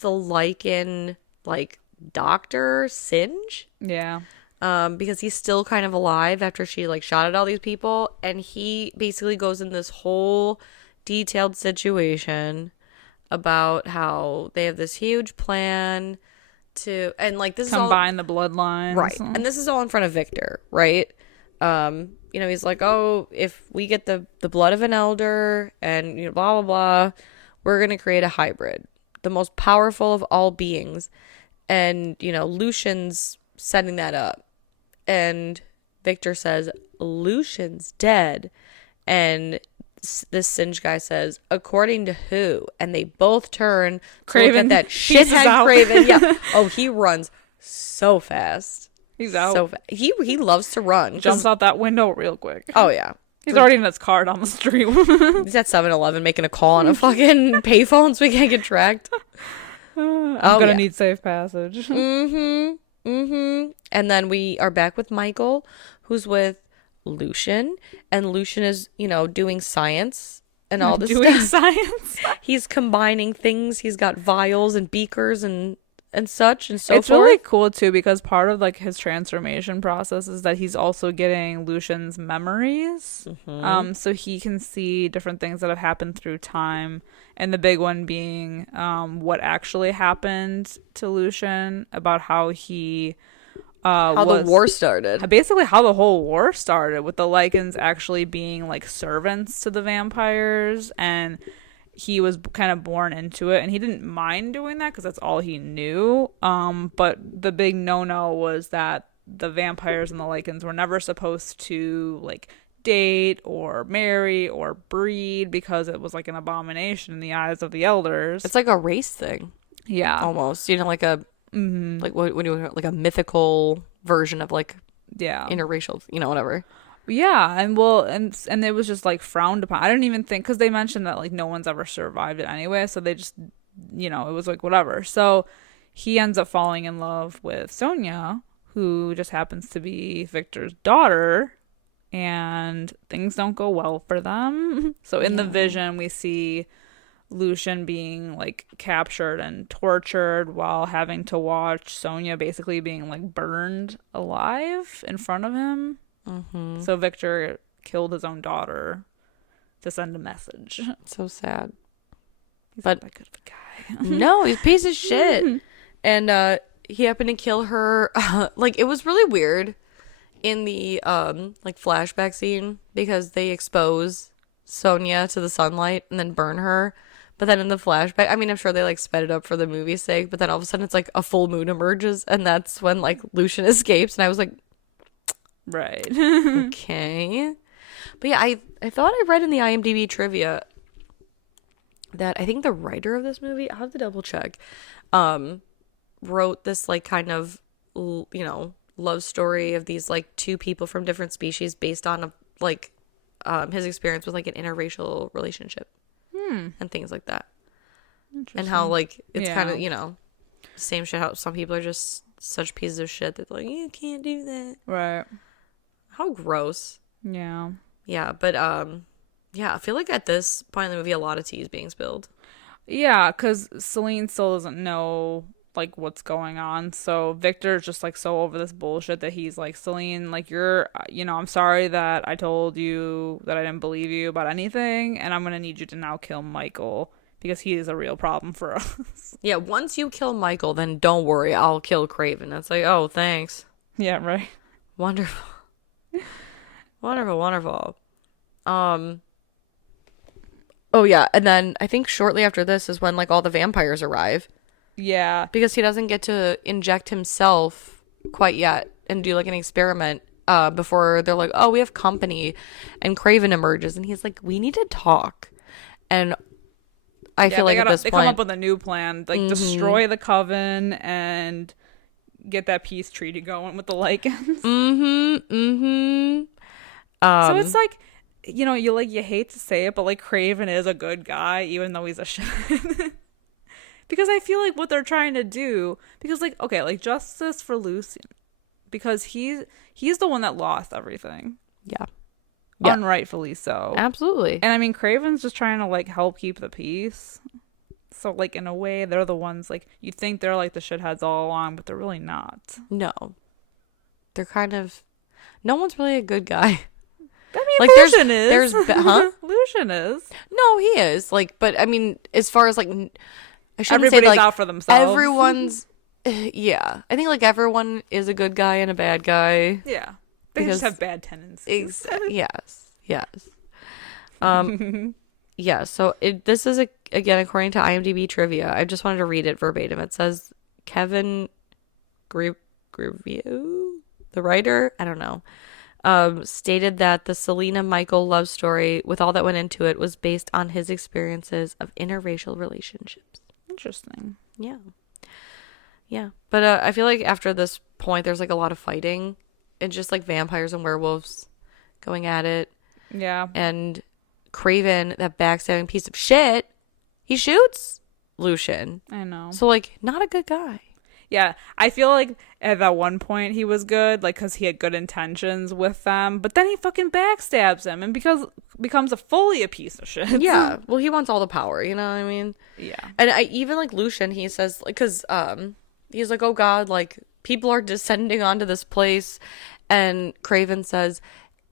the lycan like doctor Singe. Yeah. Because he's still kind of alive after she like shot at all these people, and he basically goes in this whole detailed situation about how they have this huge plan to, and like this combine is the bloodlines, right, and this is all in front of Victor, right? He's like, oh, if we get the blood of an elder and blah blah blah, we're gonna create a hybrid, the most powerful of all beings. And Lucian's setting that up, and Victor says Lucian's dead, and this Singe guy says, according to who? And they both turn to look at that shithead Craven. Yeah. Oh, he runs so fast. He's out. So he loves to run. Jumps out that window real quick. Oh yeah. He's already in his car down the street. He's at 7-Eleven making a call on a fucking payphone so we can't get tracked. I'm gonna need safe passage. And then we are back with Michael, who's with Lucian, and Lucian is doing science and all this science. He's combining things. He's got vials and beakers and such and so forth. It's really cool too, because part of like his transformation process is that he's also getting Lucian's memories, so he can see different things that have happened through time, and the big one being what actually happened to Lucian, about how he the war started. Basically how the whole war started, with the lycans actually being like servants to the vampires, and he was kind of born into it, and he didn't mind doing that because that's all he knew. But the big no-no was that the vampires and the lycans were never supposed to like date or marry or breed, because it was like an abomination in the eyes of the elders. It's like a race thing. Yeah. Almost. Like a like what like a mythical version of like interracial, whatever. Yeah, and it was just like frowned upon. I didn't even think, because they mentioned that like no one's ever survived it anyway, so they just it was like whatever. So he ends up falling in love with Sonia, who just happens to be Victor's daughter, and things don't go well for them. So in the vision we see Lucian being like captured and tortured while having to watch Sonia basically being like burned alive in front of him. So Victor killed his own daughter to send a message. So sad. He's not that good of a guy. No, he's a piece of shit. And he happened to kill her. Like, it was really weird in the like flashback scene, because they expose Sonia to the sunlight and then burn her. But then in the flashback, I mean, I'm sure they like sped it up for the movie's sake, but then all of a sudden it's like a full moon emerges, and that's when like Lucian escapes, and I was like, right. Okay. But yeah, I thought I read in the IMDb trivia that I think the writer of this movie, I'll have to double check, wrote this like kind of, love story of these like two people from different species based on his experience with like an interracial relationship and things like that. And how like it's kind of, same shit, how some people are just such pieces of shit that like, you can't do that. Right. How gross. Yeah. Yeah, but I feel like at this point in the movie a lot of tea is being spilled. Yeah, because Celine still doesn't know like what's going on, so Victor's just like so over this bullshit that he's like, Celine, like, you're I'm sorry that I told you that I didn't believe you about anything, and I'm gonna need you to now kill Michael, because he is a real problem for us. Yeah, once you kill Michael, then don't worry, I'll kill Craven. It's like, oh, thanks. Yeah, right. Wonderful. Wonderful. Oh yeah, and then I think shortly after this is when like all the vampires arrive. Yeah. Because he doesn't get to inject himself quite yet and do like an experiment before they're like, oh, we have company. And Craven emerges and he's like, we need to talk. And I feel like at this they point, come up with a new plan, like destroy the coven and get that peace treaty going with the lycans. So it's like, you hate to say it, but like Craven is a good guy, even though he's a shit. Because I feel like what they're trying to do, because like, okay, like justice for Lucian, because he's the one that lost everything. Yeah. Unrightfully so. Absolutely. And I mean, Craven's just trying to like help keep the peace. So like in a way, they're the ones like you think they're like the shitheads all along, but they're really not. No. They're kind of. No one's really a good guy. I mean, like Lucian is. Huh? Lucian is. No, he is. Like, but I mean, as far as like, I shouldn't Everybody's say like out for themselves. Everyone's. Yeah, I think like everyone is a good guy and a bad guy. Yeah, they just have bad tendencies. Yes. Yeah. So this is again according to IMDb trivia. I just wanted to read it verbatim. It says Kevin Grevioux, the writer, I don't know, stated that the Selena Michael love story, with all that went into it, was based on his experiences of interracial relationships. Interesting. Yeah. But I feel like after this point, there's like a lot of fighting. It's just like vampires and werewolves going at it. Yeah. And Craven, that backstabbing piece of shit, he shoots Lucian. I know. So like, not a good guy. Yeah, I feel like at that one point he was good, like, because he had good intentions with them, but then he fucking backstabs him and becomes fully a piece of shit. Yeah, well, he wants all the power, you know what I mean? Yeah. And I even, like, Lucian, he says, like, because he's like, oh, God, like, people are descending onto this place, and Craven says,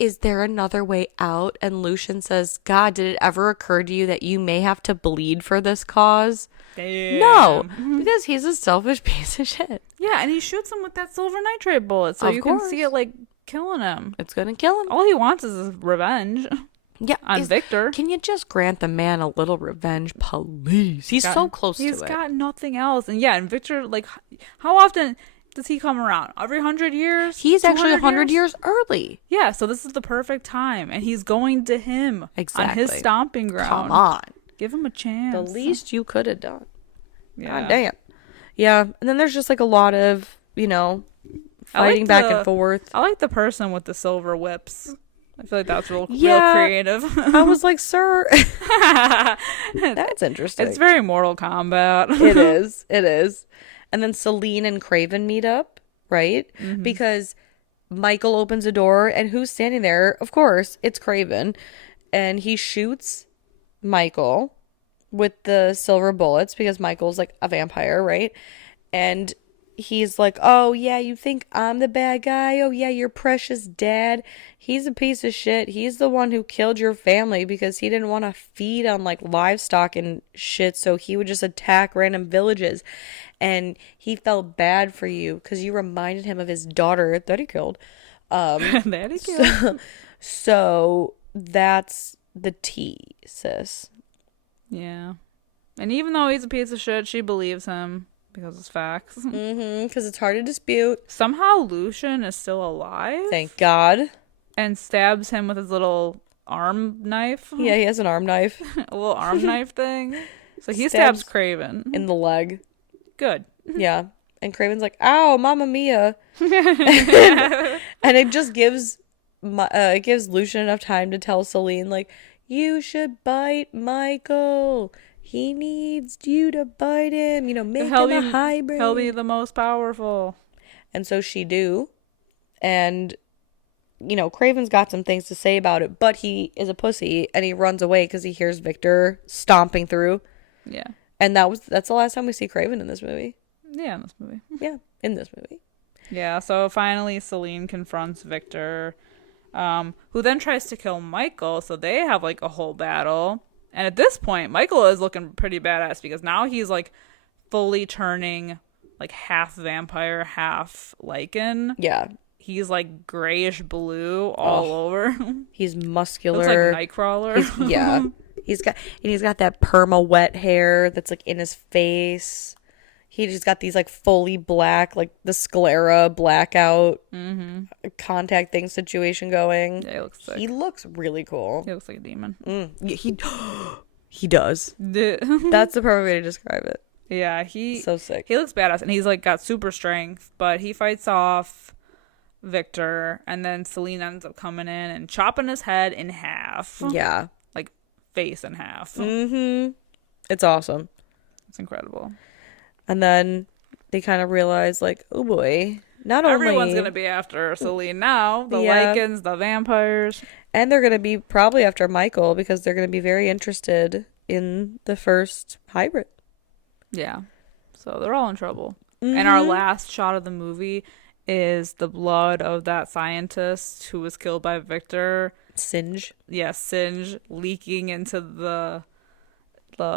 is there another way out? And Lucian says, God, did it ever occur to you that you may have to bleed for this cause? Damn. No, because he's a selfish piece of shit. Yeah, and he shoots him with that silver nitrate bullet, so can see it, like, killing him. It's gonna kill him. All he wants is revenge. Yeah, on Victor. Can you just grant the man a little revenge, please? He's so close to it. He's got nothing else. And yeah, and Victor, like, how often does he come around? Every 100 years? He's actually 100 years early. Yeah, so this is the perfect time. And he's going to him on his stomping ground. Come on. Give him a chance. The least you could have done. Yeah. God damn. Yeah, and then there's just like a lot of, fighting back and forth. I like the person with the silver whips. I feel like that's real creative. I was like, sir. That's interesting. It's very Mortal Kombat. It is. And then Celine and Craven meet up, right? Mm-hmm. Because Michael opens a door, and who's standing there? Of course, it's Craven. And he shoots Michael with the silver bullets because Michael's like a vampire, right? And he's like, oh, yeah, you think I'm the bad guy? Oh, yeah, your precious dad. He's a piece of shit. He's the one who killed your family because he didn't want to feed on like livestock and shit. So he would just attack random villages. And he felt bad for you because you reminded him of his daughter that he killed. That he killed. So that's the tea, sis. Yeah. And even though he's a piece of shit, she believes him. Because it's facts. Mm-hmm. Because it's hard to dispute. Somehow Lucian is still alive. Thank God. And stabs him with his little arm knife. Yeah, he has an arm knife. A little arm knife thing. So he stabs Craven. In the leg. Good. Yeah. And Craven's like, ow, Mamma Mia. And it just gives Lucian enough time to tell Celine, like, you should bite Michael. He needs you to bite him, make him a hybrid. He'll be the most powerful. And so she do. And, Craven's got some things to say about it, but he is a pussy and he runs away because he hears Victor stomping through. Yeah. And that's the last time we see Craven in this movie. Yeah, in this movie. Yeah, in this movie. Yeah, so finally Celine confronts Victor, who then tries to kill Michael, so they have like a whole battle. And at this point, Michael is looking pretty badass because now he's like fully turning like half vampire, half lycan. Yeah. He's like grayish blue all over. He's muscular. Looks like Nightcrawler. Yeah. He's got that perma wet hair that's like in his face. He just got these like fully black, like the sclera blackout contact thing situation going. Yeah, he looks sick. He looks really cool. He looks like a demon. Yeah, he does. That's the perfect way to describe it. Yeah, so sick. He looks badass, and he's like got super strength, but he fights off Victor, and then Celine ends up coming in and chopping his head in half. Yeah. Like face in half. It's awesome. It's incredible. And then they kind of realize, like, oh boy, everyone's gonna be after Celine now. The lycans, the vampires, and they're gonna be probably after Michael because they're gonna be very interested in the first hybrid. Yeah, so they're all in trouble. And our last shot of the movie is the blood of that scientist who was killed by Victor. Singe. Yeah, Singe, leaking into the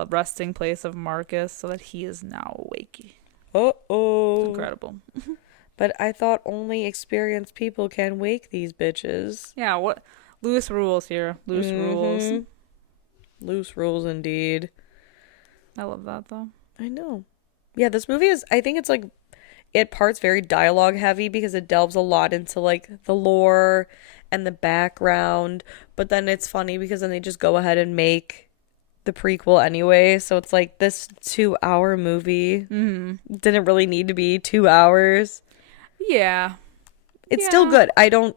resting place of Marcus so that he is now awake. Uh-oh. It's incredible. But I thought only experienced people can wake these bitches. Yeah, what? Loose rules here. Loose rules. Loose rules indeed. I love that though. I know. Yeah, this movie is, I think it's like, it parts very dialogue heavy because it delves a lot into like the lore and the background. But then it's funny because then they just go ahead and make the prequel anyway, so it's like this 2-hour movie didn't really need to be 2 hours. Yeah, it's still good. I don't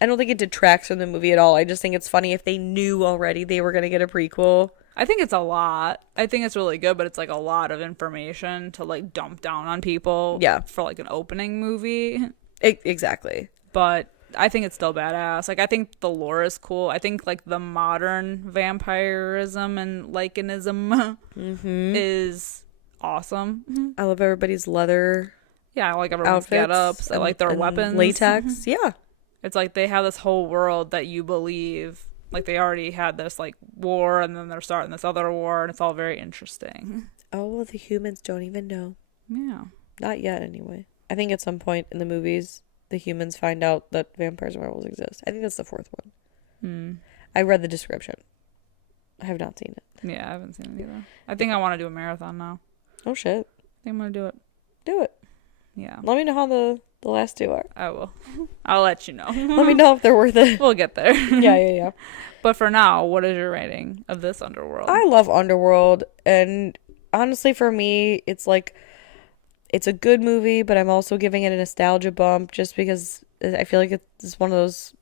think it detracts from the movie at all. I just think it's funny if they knew already they were gonna get a prequel. I think it's a lot. I think it's really good, but it's like a lot of information to like dump down on people. Yeah, for like an opening movie. Exactly. But I think it's still badass. Like, I think the lore is cool. I think, like, the modern vampirism and lycanism is awesome. I love everybody's leather. Yeah, I like everyone's get-ups. I like their weapons. Latex. Yeah. It's like they have this whole world that you believe. Like, they already had this, like, war, and then they're starting this other war, and it's all very interesting. Oh, well, the humans don't even know. Yeah. Not yet, anyway. I think at some point in the movies, the humans find out that vampires and werewolves exist. I think that's the fourth one. I read the description. I have not seen it. Yeah, I haven't seen it either. I think I want to do a marathon now. Oh, shit. I think I'm going to do it. Do it. Yeah. Let me know how the last two are. I will. I'll let you know. Let me know if they're worth it. We'll get there. Yeah. But for now, what is your rating of this Underworld? I love Underworld. And honestly, for me, it's like, it's a good movie, but I'm also giving it a nostalgia bump just because I feel like it's one of those,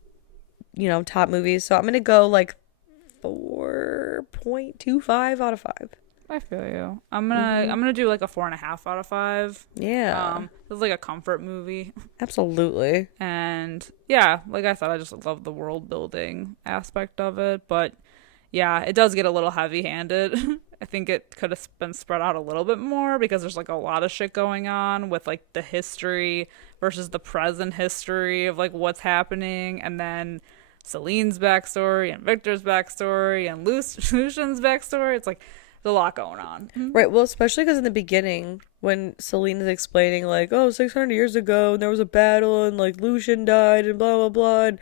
top movies. So I'm going to go like 4.25 out of 5. I feel you. I'm gonna do like a 4.5 out of 5. Yeah. This is like a comfort movie. Absolutely. And yeah, like I said, I just love the world building aspect of it. But yeah, it does get a little heavy handed. I think it could have been spread out a little bit more because there's like a lot of shit going on with like the history versus the present history of like what's happening, and then Celine's backstory and Victor's backstory and Lucian's backstory. It's like there's a lot going on. Right. Well, especially because in the beginning when Celine is explaining like, 600 years ago and there was a battle and like Lucian died and blah blah blah, and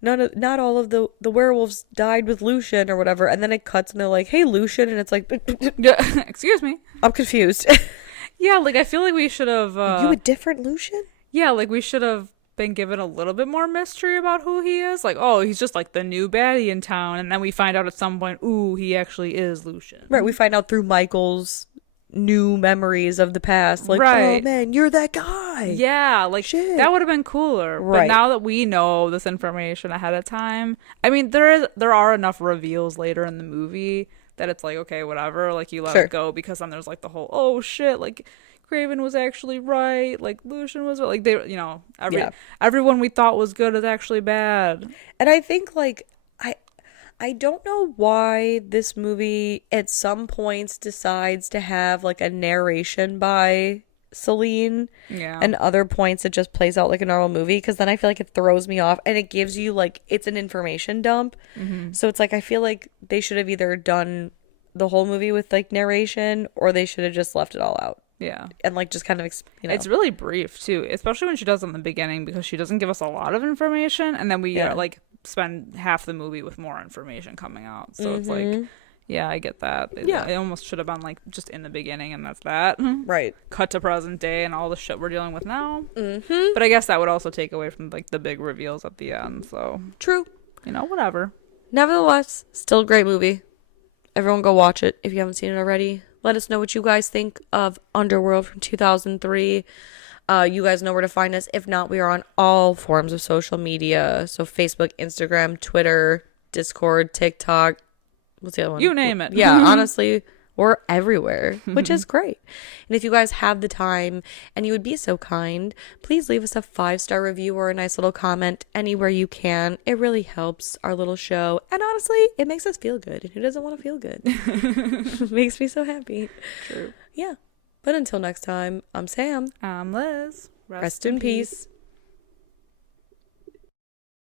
not all of the werewolves died with Lucian or whatever, and then it cuts and they're like, hey Lucian, and it's like yeah, excuse me, I'm confused. Yeah, like I feel like we should have Are you a different Lucian? Yeah, like we should have been given a little bit more mystery about who he is. Like, oh, he's just like the new baddie in town, and then we find out at some point, ooh, he actually is Lucian. Right, we find out through Michael's new memories of the past, like, right. Oh man, you're that guy. Yeah, like shit. That would have been cooler. Right. But now that we know this information ahead of time, I mean, there are enough reveals later in the movie that it's like, okay, whatever, like you let it go, because then there's like the whole, oh shit, like Craven was actually right, like Lucian was right, like they, everyone we thought was good is actually bad. And I think like I don't know why this movie at some points decides to have like a narration by Celine and other points it just plays out like a normal movie, because then I feel like it throws me off and it gives you like, it's an information dump. So it's like I feel like they should have either done the whole movie with like narration, or they should have just left it all out. And like just kind of it's really brief too, especially when she does in the beginning, because she doesn't give us a lot of information, and then we like spend half the movie with more information coming out. So it's like, I get that. It almost should have been like just in the beginning, and that's that. Right. Cut to present day and all the shit we're dealing with now. But I guess that would also take away from like the big reveals at the end. So true. You know, whatever. Nevertheless, still a great movie. Everyone go watch it if you haven't seen it already. Let us know what you guys think of Underworld from 2003. You guys know where to find us. If not, we are on all forms of social media. So Facebook, Instagram, Twitter, Discord, TikTok. What's the other one? You name it. Yeah, honestly, we're everywhere, which is great. And if you guys have the time and you would be so kind, please leave us a 5-star review or a nice little comment anywhere you can. It really helps our little show. And honestly, it makes us feel good. And who doesn't want to feel good? It makes me so happy. True. Yeah. But until next time, I'm Sam. I'm Liz. Rest in peace.